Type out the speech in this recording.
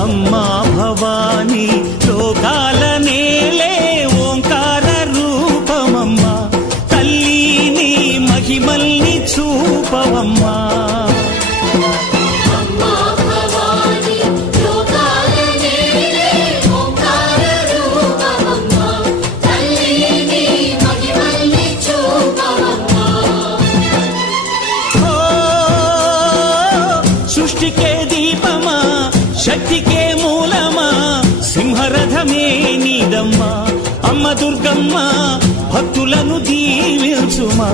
అమ్మా భవానీ లోకాల నేలే ఓంకార రూపమమ్మా, తల్లిని మహిమల్ని చూపవమ్మా. సృష్టికే దీపమా, శక్తికే మూలమా, సింహరథమే నీదమ్మా. అమ్మ దుర్గమ్మ భక్తులను దీవించుమా.